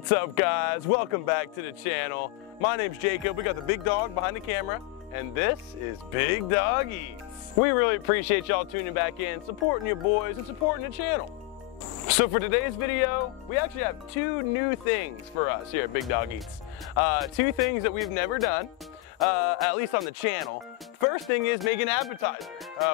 What's up, guys? Welcome back to the channel. My name's Jacob. We got the big dog behind the camera, and this is Big Dog Eats. We really appreciate y'all tuning back in, supporting your boys, and supporting the channel. So for today's video, we actually have two new things for us here at Big Dog Eats. Two things that we've never done, at least on the channel. First thing is making an appetizer.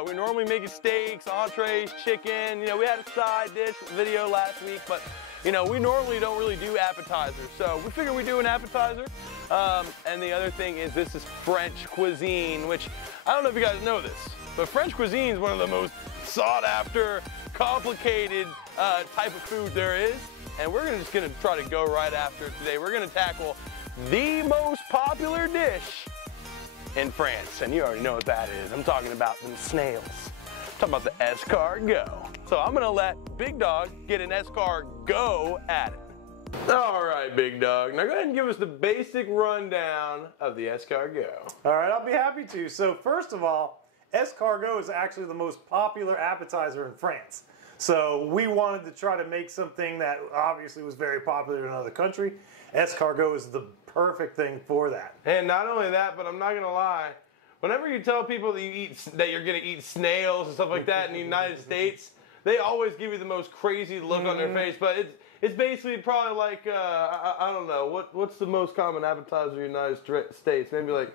We normally make steaks, entrees, chicken. You know, we had a side dish video last week, but you know, we normally don't really do appetizers. So we figured we'd do an appetizer. And the other thing is this is French cuisine, which I don't know if you guys know this, but French cuisine is one of the most sought after, complicated type of food there is. And we're just gonna try to go right after it today. We're gonna tackle the most popular dish in France. And you already know what that is. I'm talking about them snails. I'm talking about the escargot. So I'm gonna let Big Dog get an escargot at it. All right, Big Dog. Now go ahead and give us the basic rundown of the escargot. All right, I'll be happy to. So first of all, escargot is actually the most popular appetizer in France. So we wanted to try to make something that obviously was very popular in another country. Escargot is the perfect thing for that. And not only that, but I'm not gonna lie, whenever you tell people that you're gonna eat snails and stuff like that in the United States, they always give you the most crazy look on their face. But it's basically probably like I don't know what's the most common appetizer in the United States? Maybe like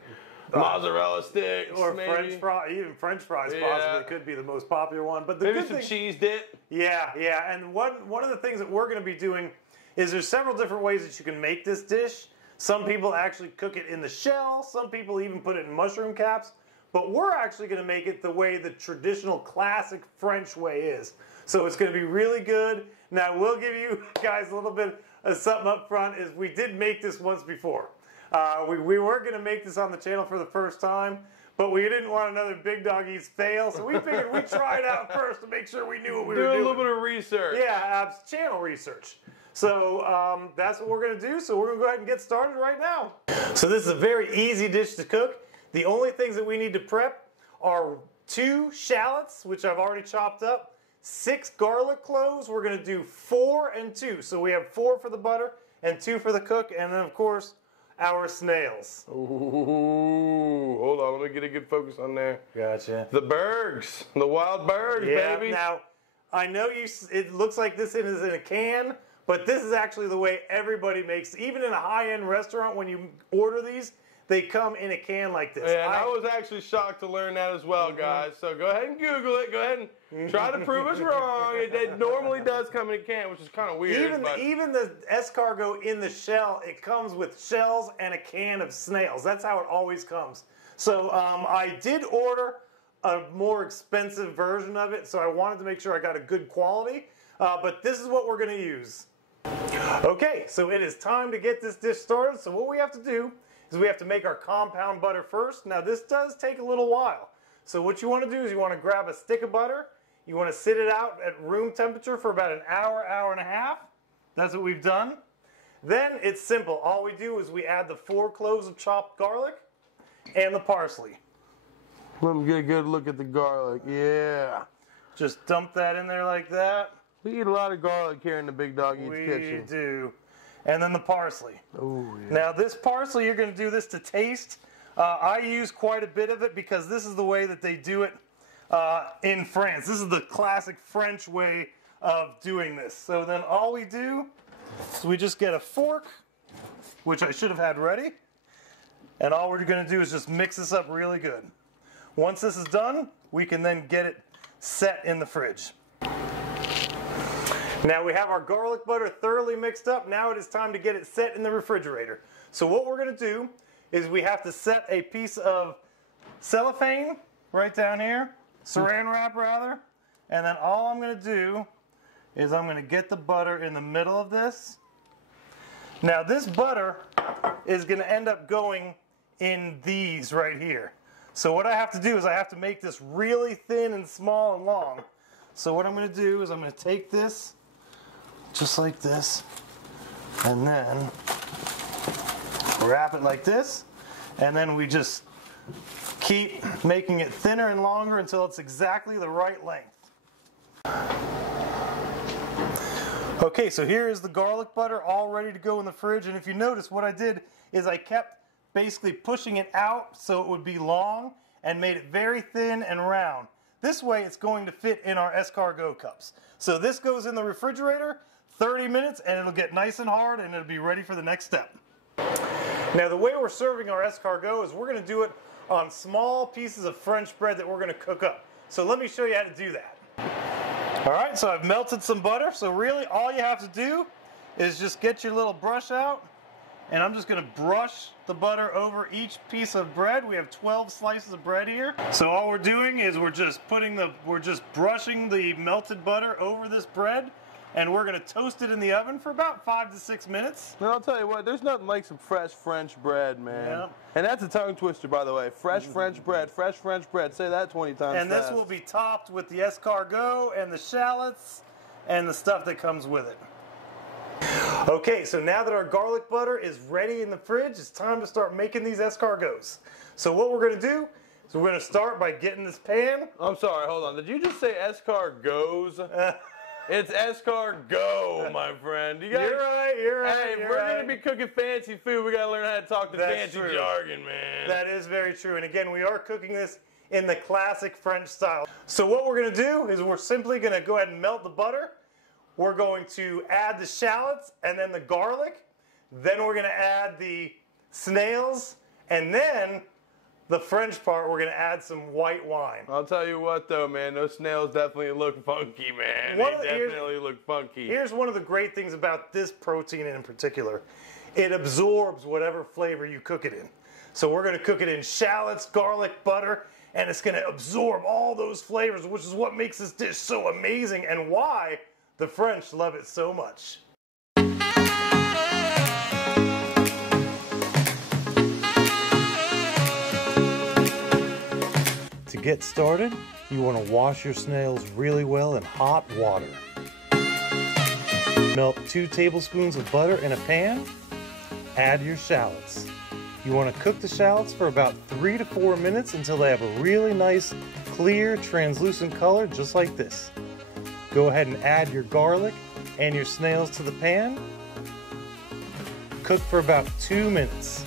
mozzarella sticks, or maybe. French fries. Even French fries possibly could be the most popular one. But the maybe good some thing, cheese dip. Yeah. And one of the things that we're going to be doing is there's several different ways that you can make this dish. Some people actually cook it in the shell. Some people even put it in mushroom caps. But we're actually going to make it the way the traditional classic French way is. So it's going to be really good. Now we'll give you guys a little bit of something up front. Is we did make this once before. We were going to make this on the channel for the first time, but we didn't want another Big Dog Eats fail. So we figured we'd try it out first to make sure we knew what we were doing. Do a little bit of research. Yeah, channel research. So that's what we're going to do. So we're going to go ahead and get started right now. So this is a very easy dish to cook. The only things that we need to prep are 2 shallots, which I've already chopped up, 6 garlic cloves. We're going to do 4 and 2. So we have 4 for the butter and 2 for the cook. And then, of course, our snails. Ooh, hold on. Let me get a good focus on there. Gotcha. The bergs. The wild bergs, baby. Now, I know it looks like this is in a can, but this is actually the way everybody makes, even in a high-end restaurant, when you order these, they come in a can like this. And I was actually shocked to learn that as well, guys. So go ahead and Google it. Go ahead and try to prove us wrong. It normally does come in a can, which is kind of weird. Even the escargot in the shell, it comes with shells and a can of snails. That's how it always comes. So I did order a more expensive version of it, so I wanted to make sure I got a good quality. But this is what we're going to use. Okay, so it is time to get this dish started. So what we have to do is we have to make our compound butter first. Now this does take a little while. So what you want to do is you want to grab a stick of butter. You want to sit it out at room temperature for about an hour, hour and a half. That's what we've done. Then it's simple. All we do is we add the 4 cloves of chopped garlic and the parsley. Let me get a good look at the garlic. Yeah. Just dump that in there like that. We eat a lot of garlic here in the Big Dog Eats kitchen. We do. And then the parsley. Oh, yeah. Now this parsley, you're going to do this to taste. I use quite a bit of it because this is the way that they do it in France. This is the classic French way of doing this. So then all we do is we just get a fork, which I should have had ready. And all we're going to do is just mix this up really good. Once this is done, we can then get it set in the fridge. Now we have our garlic butter thoroughly mixed up. Now it is time to get it set in the refrigerator. So what we're going to do is we have to set a piece of cellophane right down here, saran wrap rather, and then all I'm going to do is I'm going to get the butter in the middle of this. Now this butter is going to end up going in these right here. So what I have to do is I have to make this really thin and small and long. So what I'm going to do is I'm going to take this just like this, and then wrap it like this, and then we just keep making it thinner and longer until it's exactly the right length. Okay, so here is the garlic butter all ready to go in the fridge. And if you notice, what I did is I kept basically pushing it out so it would be long and made it very thin and round. This way it's going to fit in our escargot cups. So this goes in the refrigerator 30 minutes and it'll get nice and hard and it'll be ready for the next step. Now the way we're serving our escargot is we're going to do it on small pieces of French bread that we're going to cook up. So let me show you how to do that. Alright, so I've melted some butter, so really all you have to do is just get your little brush out, and I'm just going to brush the butter over each piece of bread. We have 12 slices of bread here. So all we're doing is we're just brushing the melted butter over this bread, and we're going to toast it in the oven for about 5 to 6 minutes. Now, I'll tell you what, there's nothing like some fresh French bread, man. Yeah. And that's a tongue twister, by the way. Fresh French bread, fresh French bread. Say that 20 times And fast. this will be topped with the escargot and the shallots and the stuff that comes with it. Okay, so now that our garlic butter is ready in the fridge, it's time to start making these escargots. So what we're going to do is we're going to start by getting this pan. I'm sorry, hold on. Did you just say escargots? It's escargot, my friend. You're right, you're right. Hey, if we're going to be cooking fancy food, we got to learn how to talk the fancy jargon, man. That is very true. And again, we are cooking this in the classic French style. So what we're going to do is we're simply going to go ahead and melt the butter. We're going to add the shallots and then the garlic. Then we're going to add the snails. And then the French part, we're going to add some white wine. I'll tell you what, though, man. Those snails definitely look funky, man. They definitely look funky. Here's one of the great things about this protein in particular. It absorbs whatever flavor you cook it in. So we're going to cook it in shallots, garlic, butter, and it's going to absorb all those flavors, which is what makes this dish so amazing and why the French love it so much. To get started, you want to wash your snails really well in hot water. Melt 2 tablespoons of butter in a pan. Add your shallots. You want to cook the shallots for about 3 to 4 minutes until they have a really nice, clear, translucent color, just like this. Go ahead and add your garlic and your snails to the pan. Cook for about 2 minutes.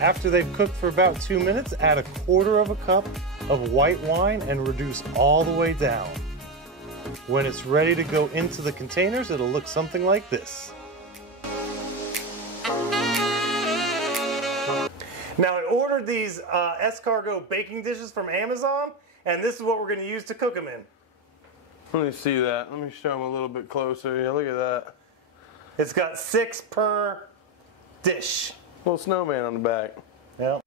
After they've cooked for about 2 minutes, add 1/4 cup of white wine and reduce all the way down. When it's ready to go into the containers, it'll look something like this. Now I ordered these escargot baking dishes from Amazon, and this is what we're going to use to cook them in. Let me see that. Let me show them a little bit closer. Yeah, look at that. It's got 6 per dish. Little snowman on the back. Yep.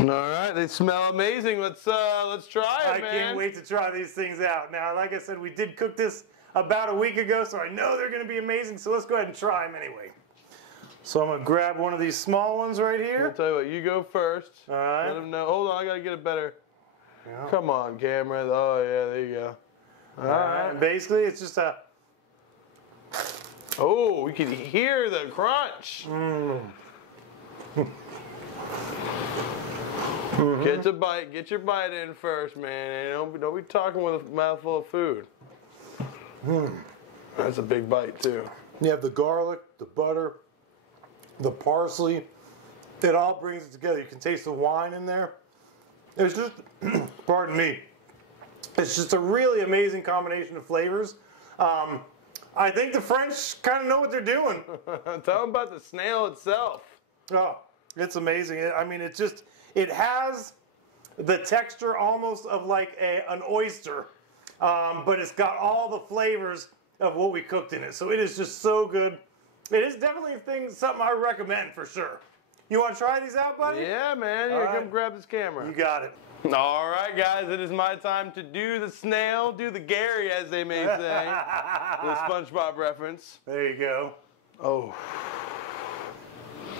Alright, they smell amazing. Let's try it, man. I can't wait to try these things out. Now, like I said, we did cook this about a week ago, so I know they're going to be amazing, so let's go ahead and try them anyway. So I'm going to grab one of these small ones right here. I'll tell you what, you go first. Alright. Let them know. Hold on, I got to get it better. Yeah. Come on, camera. Oh, yeah, there you go. Alright. Basically, it's just a... Oh, we can hear the crunch. Get your bite in first, man. And don't be talking with a mouthful of food. That's a big bite too. You have the garlic, the butter, the parsley, It all brings it together. You can taste the wine in there. It's just, pardon me, it's just a really amazing combination of flavors. I think the French kind of know what they're doing. Tell them about the snail itself. Oh, it's amazing. I mean, it has the texture almost of like an oyster, but it's got all the flavors of what we cooked in it. So it is just so good. It is definitely something I recommend for sure. You want to try these out, buddy? Yeah, man. Here, come grab this camera. You got it. All right, guys. It is my time to do the snail, do the Gary, as they may say. The SpongeBob reference. There you go. Oh.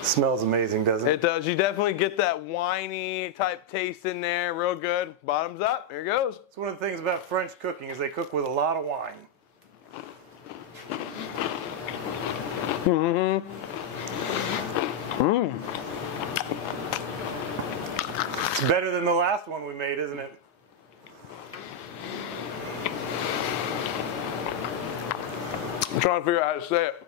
Smells amazing, doesn't it? It does. You definitely get that winey type taste in there. Real good. Bottoms up. Here goes. It's one of the things about French cooking is they cook with a lot of wine. It's better than the last one we made, isn't it? I'm trying to figure out how to say it.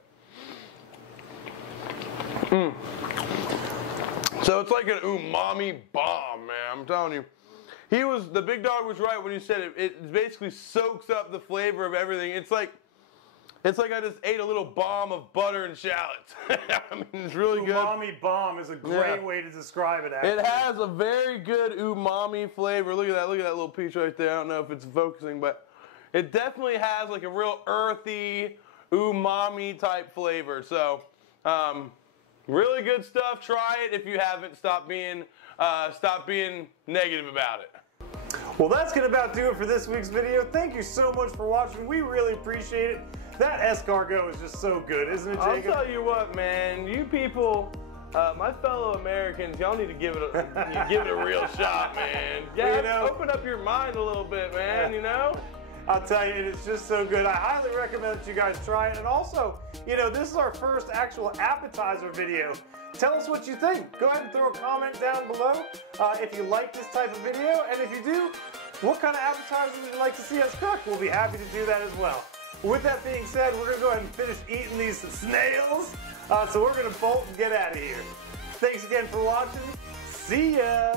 So it's like an umami bomb, man. I'm telling you. The big dog was right when he said it basically soaks up the flavor of everything. It's like I just ate a little bomb of butter and shallots. I mean, it's really good. Umami bomb is a great way to describe it, actually. It has a very good umami flavor. Look at that. Look at that little piece right there. I don't know if it's focusing, but it definitely has like a real earthy, umami type flavor. So, really good stuff. Try it if you haven't. Stop being negative about it. Well, that's going to about do it for this week's video. Thank you so much for watching. We really appreciate it. That escargot is just so good, isn't it, Jacob? I'll tell you what, man. You people, my fellow Americans, y'all need to give it a real shot, man. Yeah, open up your mind a little bit, man, you know? I'll tell you, it's just so good. I highly recommend that you guys try it. And also, this is our first actual appetizer video. Tell us what you think. Go ahead and throw a comment down below if you like this type of video. And if you do, what kind of appetizers would you like to see us cook? We'll be happy to do that as well. With that being said, we're going to go ahead and finish eating these snails. So we're going to bolt and get out of here. Thanks again for watching. See ya!